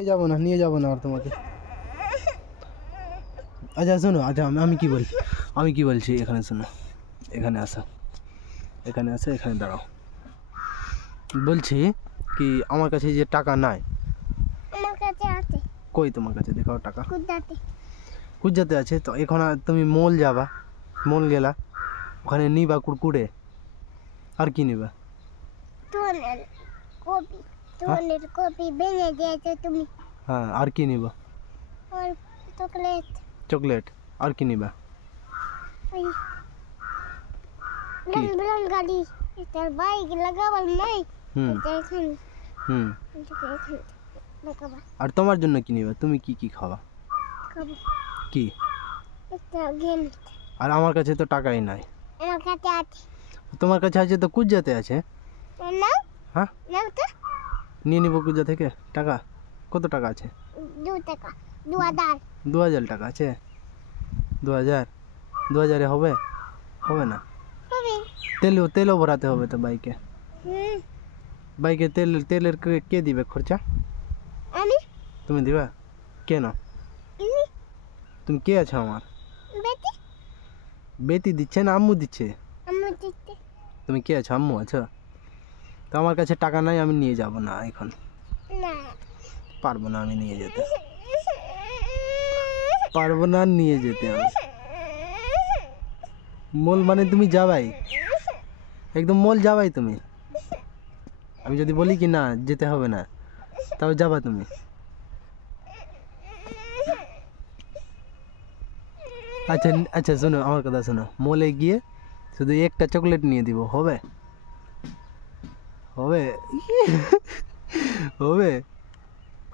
নিয়ে যাবো না আর তোমাকে। আচ্ছা শোনো, আচ্ছা আমি কি বলছি এখানে শোনো, এখানে আসো, এখানে দাঁড়াও। বলছি কি আমার কাছে যে টাকা নাই। আমার কাছে আছে। কই তোমার কাছে দেখাও টাকা। কুদাতে আছে তো। এখন তুমি মল যাবা, মল গেলা, ওখানে নিবা কুরকুরে, আর কি নিবা? তোনের কপি ভেঙে দিয়েছো তুমি। হ্যাঁ, আর কি নিবা? আর চকলেট। আর কি নিবা? লং গাড়ি, এটা বাইক লাগাবার নাই। আর তোমার জন্য কি নিবা? তুমি কি খাবা? কি? একটা গেম। আর আমার কাছে তো টাকাই নাই। আমার কাছে আছে। তোমার কাছে আছে তো কুজ্জাতে আছে। না। হ্যাঁ, নাও তো। নিয়ে নিব কুজ্জা থেকে টাকা। কত টাকা আছে? 2 টাকা। 2000। 2000 টাকা আছে? 2000 হবে? হবে না। হবে। তেলও ভরাতে হবে তো বাইকে। বাইকে তেলের কে দিবে খরচা? আমি। তুমি দিবা? কেন? তুমি কে আছো আমার? বেটি দিচ্ছে না আম্মু দিচ্ছে? আম্মু দিচ্ছে। তুমি কে আছো? আম্মু আছো? তো আমার কাছে টাকা নাই, আমি নিয়ে যাব না এখন। না, পারবো না আমি নিয়ে যেতে। পারবো না নিয়ে যেতে আমি। মল মানে তুমি যাবাই, একদম মল যাবাই তুমি। আমি যদি বলি কি না যেতে হবে না, তাও যাবা তুমি। আচ্ছা আচ্ছা শোনো, আমার কথা শোনো, মলে গিয়ে শুধু একটা চকলেট নিয়ে দিব, হবে? হবে? হবে?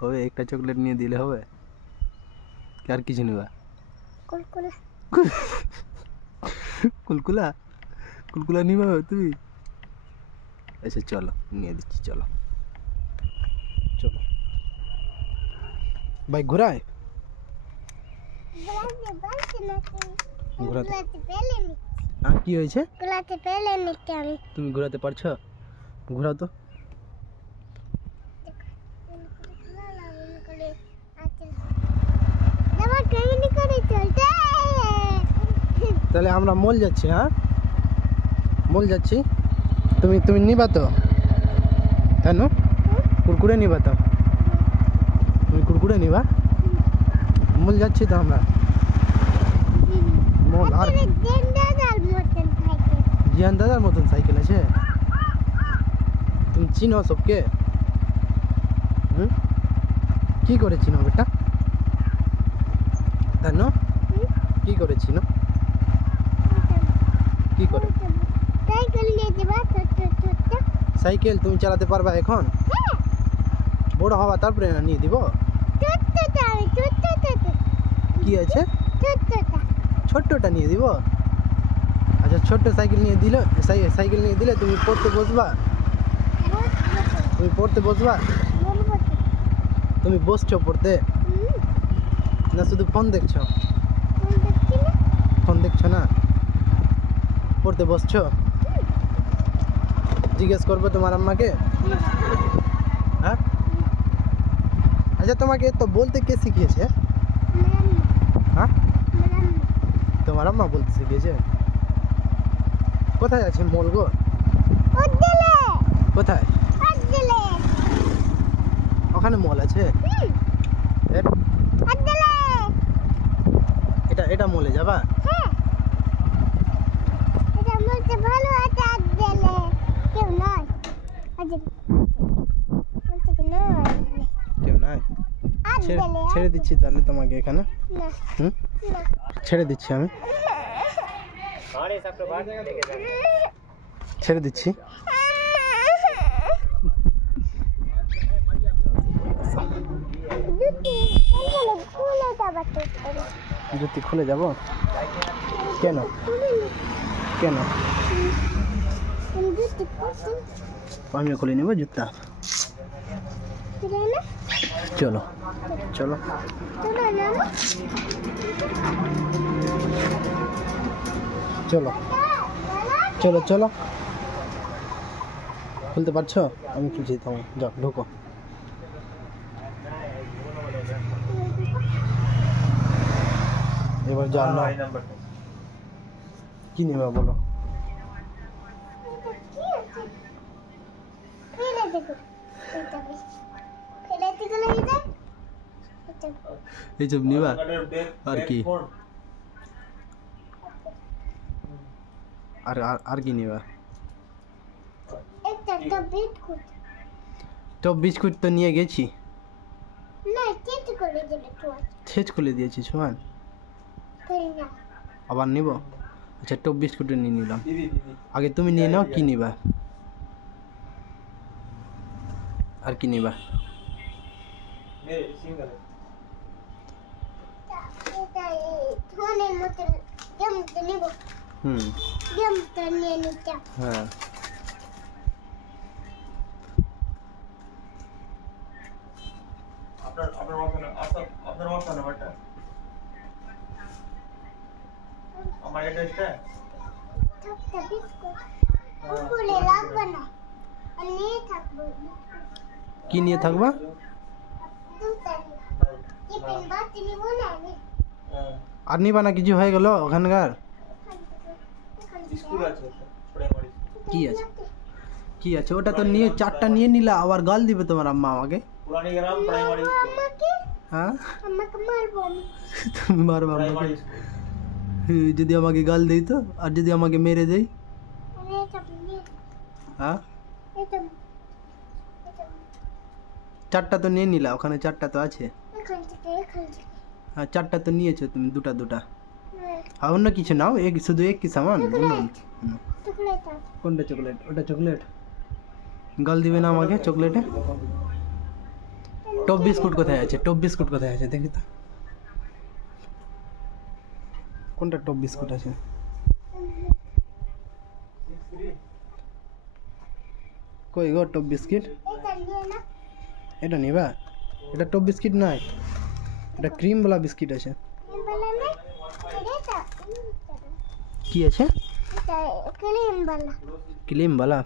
হবে, একটা চকলেট নিয়ে দিলে হবে? আর কিছু নিবা? কুলকুলা। কুলকুলা? কুলকুলা নিবা তুমি? আচ্ছা চলো, নিয়ে দিচ্ছি, চলো চলো। বাইক ঘোরায়? ঘোরাতে কি হয়েছে? তুমি ঘোরাতে পারছো? ঘোরাও তো। তাহলে আমরা মল যাচ্ছি। হ্যাঁ, মল যাচ্ছি। তুমি নিবা তো, তাই না? কুরকুরে নিবা তো? তুমি কুরকুরে নিবা? মল যাচ্ছি তো আমরা। মল। আর জিয়ান দাদার মতন সাইকেল আছে? তুমি চিনো সবকে? কি করে চিনো বেটা? তাই না? কি করে চিনো? কি করে? সাইকেল তুমি চালাতে পারবা এখন? বড় হওয়া তারপরে না নিয়ে দিব। কি আছে? ছোট্টটা নিয়ে দিব। আচ্ছা, ছোট্ট সাইকেল নিয়ে দিলে তুমি পড়তে বসবা? তুমি পড়তে বসবা? তুমি বসছো পড়তে না শুধু ফোন দেখছো? ফোন দেখছো না, পড়তে বসছো? জিজ্ঞেস করবো তোমার আম্মাকে? হ্যাঁ, আচ্ছা তোমাকে তো বলতে কে শিখিয়েছে? হ্যাঁ, তোমার আম্মা বলতে শিখিয়েছে? কোথায় আছে মল গো? কোথায়? ওখানে মল আছে? এটা মলে যাবা? কেউ নাই? ছেড়ে দিচ্ছি তাহলে তোমাকে এখানে। ছেড়ে দিচ্ছি আমি, ছেড়ে দিচ্ছি। জুতি খুলে যাব? কেন? কেন? আমিও খুলে নেবো জুতা। চলো চলো চলো চলো চলো। খুলতে পারছো? আমি খুলছি, থামো, যাও ঢোকো। এবার যা নাও এই নাম্বারটা কি নেবা বলো এটা কি আছে ফেলে দেখো এটা বেশ ফেলে দিলে এটা এটা এইসব নিবা আর কি আর আর কি নিবা একটা বিস্কুট তো বিস্কুট তো নিয়ে গেছি না কেটে করে দিলে তো শেষ করে দিয়েছি সোহান ফেলে না আবার নিব আচ্ছা টপ বিস্কুটে নিয়ে নিলাম দিদি দিদি আগে তুমি নিয়ে নাও কি নিবা আর কি নিবা মেরে সিঙ্গেল এটা ধনের মতো গেমটা নিব হুম গেমটা নিয়ে নিতে হ্যাঁ আপনার WhatsApp নাম্বারটা আমার অ্যাড্রেসটা একটা বিস্কুট উপরে লাগবে না আর নিয়ে থাকবো কি নিয়ে থাকবা দুটা টিফিন বাতি নিব না আমি আর নিবা না কিছু হয়ে গেল ওখানকার স্কুল আছে প্রাইমারি কি আছে কি আছে ওটা তো নিয়ে চারটা নিয়ে নিলা আবার গাল দিবে তোমার আম্মা আমাকে পুরানি গ্রাম প্রাইমারি স্কুল আমাকে হ্যাঁ আমাকে মারবো আমি তুমি মারবা আমাকে প্রাইমারি স্কুল যদি আমাকে গাল দেই তো আর যদি আমাকে মেরে দেই আমি এটা নিয়ে হ্যাঁ এটা এটা চারটা তো নিয়ে নিলা ওখানে চারটা তো আছে এখান থেকে হ্যাঁ চারটা তো নিয়েছো তুমি দুটা দুটা হ্যাঁ আর অন্য কিছু নাও এক শুধু এক কি সামান চকলেট আছে কোনটা চকলেট ওটা চকলেট গাল দিবে না আমাকে চকলেটে টপ বিস্কুট কোথায় আছে টপ বিস্কুট কোথায় আছে দেখি তো কোনটা টপ বিস্কুট আছে কই গো টপ বিস্কিট এটা নিয়ে না এটা নিবা এটা টপ বিস্কিট নয় এটা ক্রিম वाला বিস্কিট আছে বলা না এটা কি আছে এটা ক্রিম বালা ক্রিম वाला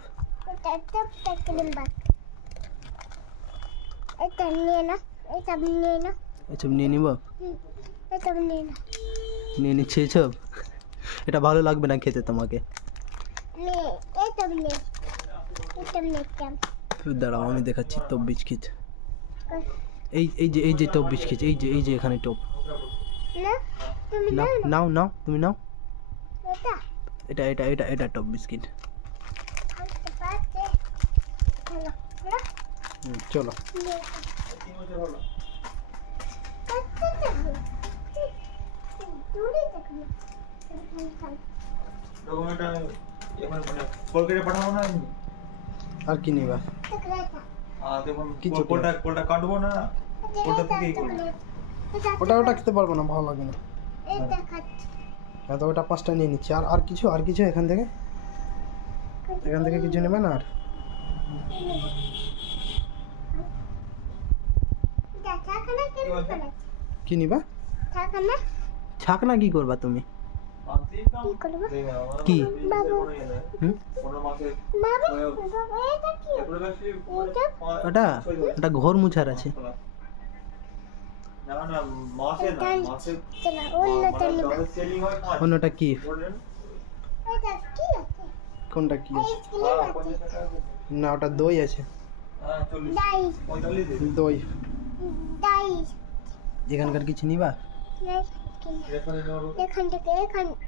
এটা একটা ক্রিম বালা এটা নিয়ে না এটা নিয়ে না এসব নিয়ে নিব এটা নিয়ে না নিয়ে নিচ্ছে এসব এটা ভালো লাগবে না খেতে তোমাকে নিয়ে এটা নিয়ে কেম দাঁড়াও আমি দেখাচ্ছি টপ বিস্কিট এই যে টপ বিস্কিট এই যে এখানে টপ না তুমি নাও নাও না নাও নাও তুমি নাও এটা এটা টপ বিস্কিট আচ্ছা পাচ্ছে হলো না চলো নিয়ে 3 বছর হলো আচ্ছা দূরে দেখো ডকুমেন্ট আমি এখন মানে কলকাতা পাঠাবো না আমি আর কি নিবা চকলেট দেখুন কি চকলেট? কোলটা কাটবো না কোলটা থেকেই করবো ওটা খেতে পারবো না ভালো লাগে না এটা খাচ্ছি হ্যাঁ তো ওটা পাঁচটা নিয়ে নিচ্ছি আর কিছু এখান থেকে কিছু নেবে না আর এটা খাখানা কেন বলছে? খাচ্ছি কি নিবা খাখানা ছাকনা কি করবা তুমি কি করবো কি? বাবু হুম 15 মাসে বাবা বাবা এটা কি এটা ওটা ঘর মুছার আছে না না মাসে না মাসে চলো অন্যটা নিবা সেলিং হয় 5 অন্যটা কি বললেন এটা কি আছে কোনটা কি আছে আইসক্রিম আছে না ওটা দই আছে হ্যাঁ 40 ডাই 45 দই ডাই এখানকার কিছু নিবা রেফারেন্স নেব এখান থেকে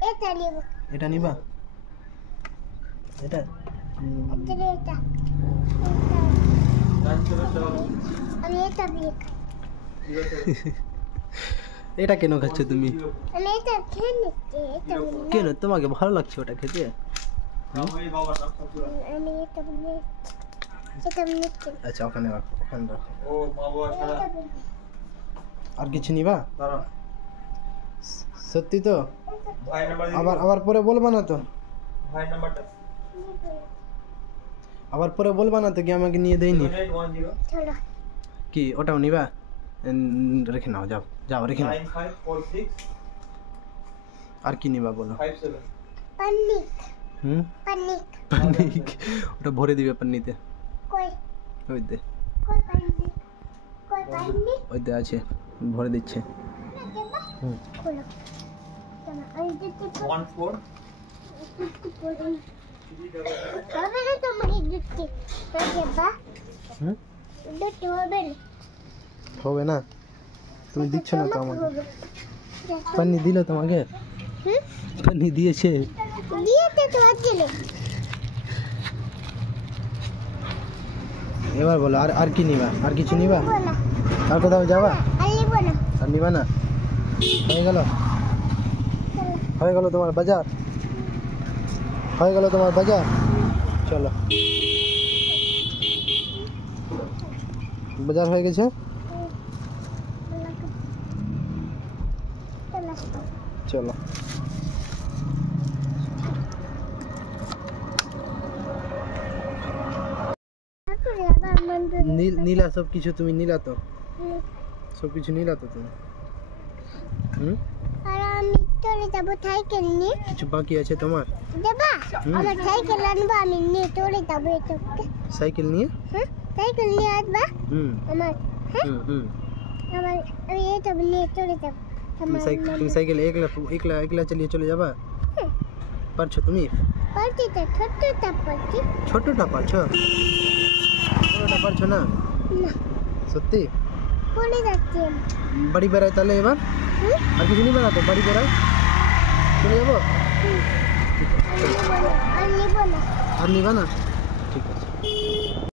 এটা নিব এটা নিবা এটা এটা আমি এটা বিয়ে খাই এটা কেন খাচ্ছ তুমি আমি এটা খেয়ে নিচ্ছি এটা কেন তোমাকে ভালো লাগছে ওটা খেতে আমি বাবার নাম সবগুলো আমি এটা নিচ্ছি এটা নিচ্ছি আচ্ছা ওখানে রাখো ওখানে রাখো ও মা বাবা ছাড়া আর কিছু নিবা তারা সত্যি তো ভাই নাম্বার আবার পরে বলবা না তো ভাই নাম্বারটা আবার পরে বলবা না তো কি আমাকে নিয়ে দেয়নি 7810 চলো কি ওটাও নিবা রেখে নাও যাও রেখে নাও 9546 আর কি নিবা বলো 57 পানিক হুম পানিক পানিক ওটা ভরে দিবে পানিতে কই ওই দে কই পানিক ওই দে আছে ভরে দিচ্ছে হুম খোলো না আমি দেখতে 14 হবে না তোমাকে দেখতে বাবা হুম দেখতে হবে না হবে না তুমি দিচ্ছ না তো আমাকে পানি দিল তোমাকে হুম পানি দিয়েছে দিয়েছে তো আজকে এবার বলো আর কি নিবা আর কিছু নিবা বলা আর কোথাও যাবা আলি বলা আর নিবা না হয়ে গেল তোমার বাজার হয়ে গেল তোমার বাজার চলো বাজার হয়ে গেছে চলো নীলা সব কিছু তুমি নিলা তো সব কিছু নিলা তো তুমি হুম আর আমি চলে যাবো সাইকেল নিয়ে কিছু বাকি আছে তোমার দেবা হুম। আমার সাইকেল আনবো আমি নিয়ে চলে যাবো এটুকু সাইকেল নিয়ে হ্যাঁ সাইকেল নিয়ে আসবা হুম আমার হ্যাঁ হুম হুম আমার আমি এটুকু নিয়ে চলে যাবো তুমি সাইকেল একলা একলা একলা চালিয়ে চলে যাবা হ্যাঁ। পারছো তুমি পার্টিটা ছোট্টটা পার্টি ছোটটা পারছো বড়টা পারছো না না সত্যি পড়ে যাচ্ছি আমি। বাড়ি বেড়াই তাহলে এবার হুম? আর কিছু নিবে না তো বাড়ি বেড়াই চলে যাবো আর নিবো না আর নিবা না ঠিক আছে